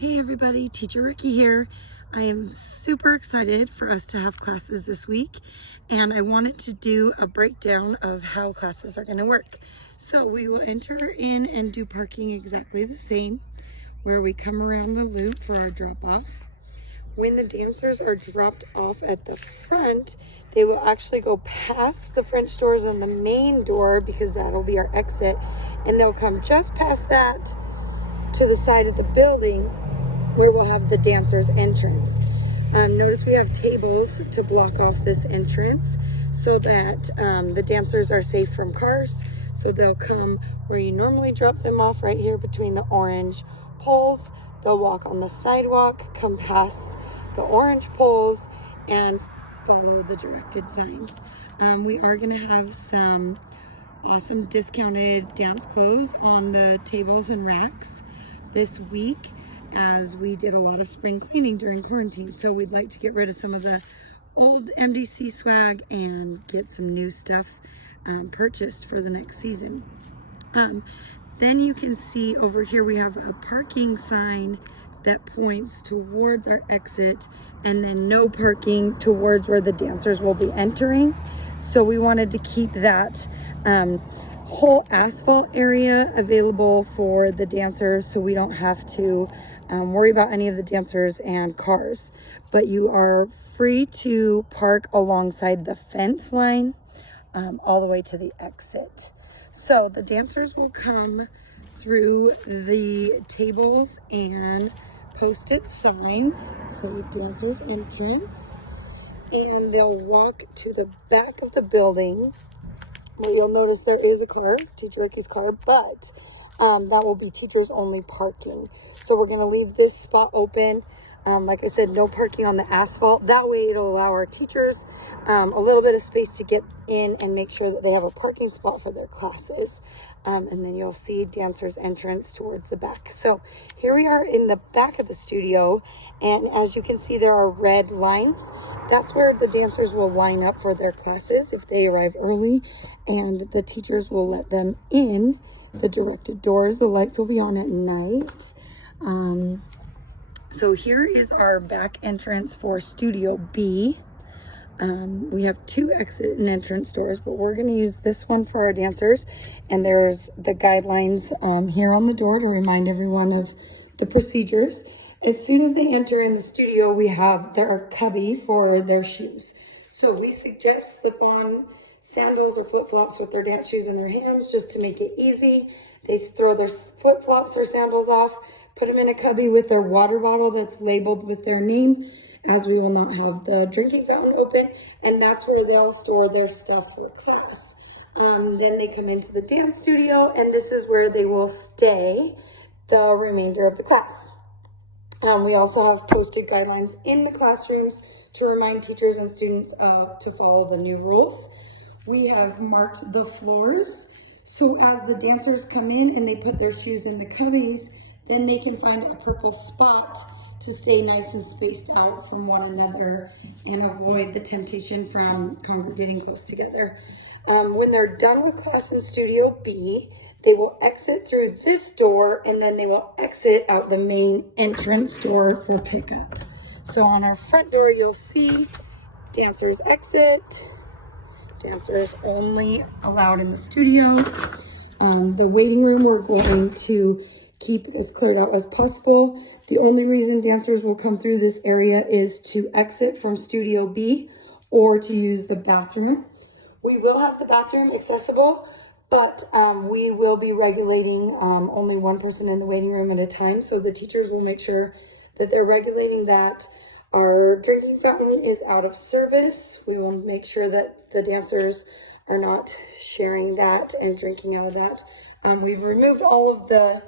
Hey everybody, Teacher Ricky here. I am super excited for us to have classes this week, and I wanted to do a breakdown of how classes are going to work. So we will enter in and do parking exactly the same, where we come around the loop for our drop-off. When the dancers are dropped off at the front, they will actually go past the French doors and the main door, because that'll be our exit, and they'll come just past that to the side of the building where we'll have the dancers entrance. Notice we have tables to block off this entrance so that the dancers are safe from cars. So they'll come where you normally drop them off, right here between the orange poles. They'll walk on the sidewalk, come past the orange poles, and follow the directed signs. We are going to have some awesome discounted dance clothes on the tables and racks this week, as we did a lot of spring cleaning during quarantine. So we'd like to get rid of some of the old MDC swag and get some new stuff purchased for the next season. Then you can see over here we have a parking sign that points towards our exit, and then no parking towards where the dancers will be entering. So we wanted to keep that whole asphalt area available for the dancers, so we don't have to worry about any of the dancers and cars. But you are free to park alongside the fence line all the way to the exit. So the dancers will come through the tables and post-it signs, so dancers entrance, and they'll walk to the back of the building where you'll notice there is a car, Teacher Ricky's car, but that will be teachers only parking. So we're going to leave this spot open. Like I said, no parking on the asphalt. That way it'll allow our teachers a little bit of space to get in and make sure that they have a parking spot for their classes. And then you'll see dancers entrance towards the back. So here we are in the back of the studio, and as you can see, there are red lines. That's where the dancers will line up for their classes if they arrive early, and the teachers will let them in the directed doors. The lights will be on at night. So here is our back entrance for Studio B. We have two exit and entrance doors, but we're going to use this one for our dancers. And there's the guidelines here on the door to remind everyone of the procedures. As soon as they enter in the studio, we have their cubby for their shoes. So we suggest slip-on sandals or flip-flops with their dance shoes in their hands, just to make it easy. They throw their flip-flops or sandals off, put them in a cubby with their water bottle that's labeled with their name, as we will not have the drinking fountain open, and that's where they'll store their stuff for class. Then they come into the dance studio, and this is where they will stay the remainder of the class. We also have posted guidelines in the classrooms to remind teachers and students to follow the new rules. We have marked the floors, so as the dancers come in and they put their shoes in the cubbies, then they can find a purple spot to stay nice and spaced out from one another and avoid the temptation from congregating close together. When they're done with class in Studio B, they will exit through this door, and then they will exit out the main entrance door for pickup. So on our front door, you'll see dancers exit, dancers only allowed in the studio. The waiting room, we're going to keep as cleared out as possible. The only reason dancers will come through this area is to exit from Studio B or to use the bathroom. We will have the bathroom accessible, but we will be regulating only one person in the waiting room at a time. So the teachers will make sure that they're regulating that. Our drinking fountain is out of service. We will make sure that the dancers are not sharing that and drinking out of that. We've removed all of the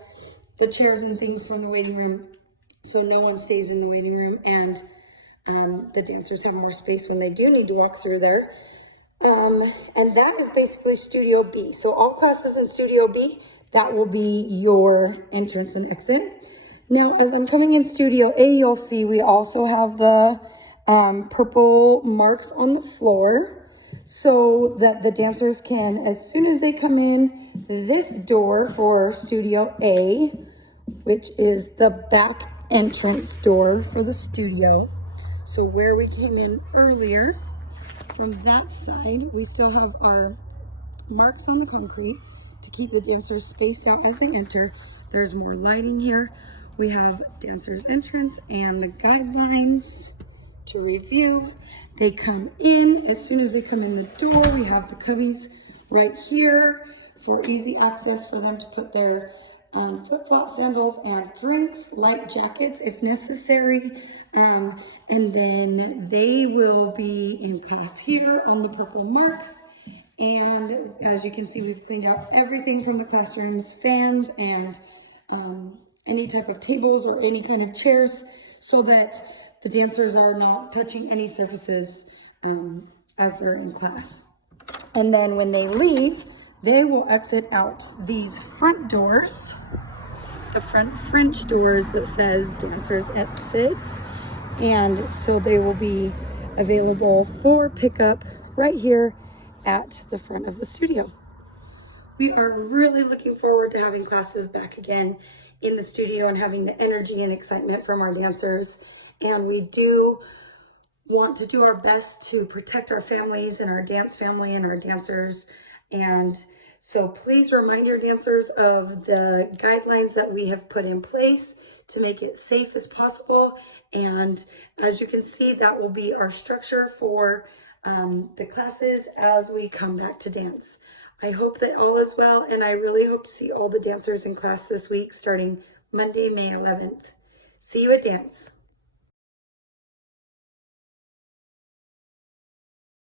chairs and things from the waiting room, so no one stays in the waiting room, and the dancers have more space when they do need to walk through there. And that is basically Studio B. So all classes in Studio B, that will be your entrance and exit. Now, as I'm coming in Studio A, you'll see we also have the purple marks on the floor, so that the dancers can, as soon as they come in this door for Studio A, which is the back entrance door for the studio. So where we came in earlier, from that side, we still have our marks on the concrete to keep the dancers spaced out as they enter. There's more lighting here. We have dancers' entrance and the guidelines to review. They come in. As soon as they come in the door, we have the cubbies right here for easy access for them to put their flip-flop sandals and drinks, light jackets if necessary. And then they will be in class here on the purple marks. And as you can see, we've cleaned out everything from the classrooms, fans and any type of tables or any kind of chairs so that the dancers are not touching any surfaces as they're in class. And then when they leave, they will exit out these front doors, the front French doors that says dancers exit. And so they will be available for pickup right here at the front of the studio. We are really looking forward to having classes back again in the studio and having the energy and excitement from our dancers. And we do want to do our best to protect our families and our dance family and our dancers. And so please remind your dancers of the guidelines that we have put in place to make it safe as possible. And as you can see, that will be our structure for the classes as we come back to dance. I hope that all is well, and I really hope to see all the dancers in class this week starting Monday, May 11th. See you at dance.